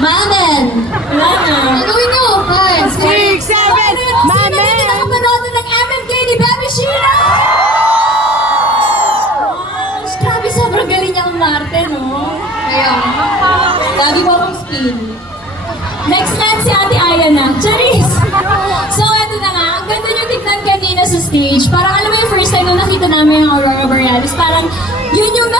Mamen! Wala na. Gagawin nyo! 5, 6, 7, Sino dito nakapanood ng MMK ni Baby Sheila? Wow! Grabe, sobrang galing niya umarte, no? Kaya, lagi mo akong spin. Next man si Ate Aya na. Charis! So, eto na nga. Ang ganda nyo tignan kanina sa stage. Parang alam mo yung first time na nakita namin yung Aurora Borealis. Parang yun yung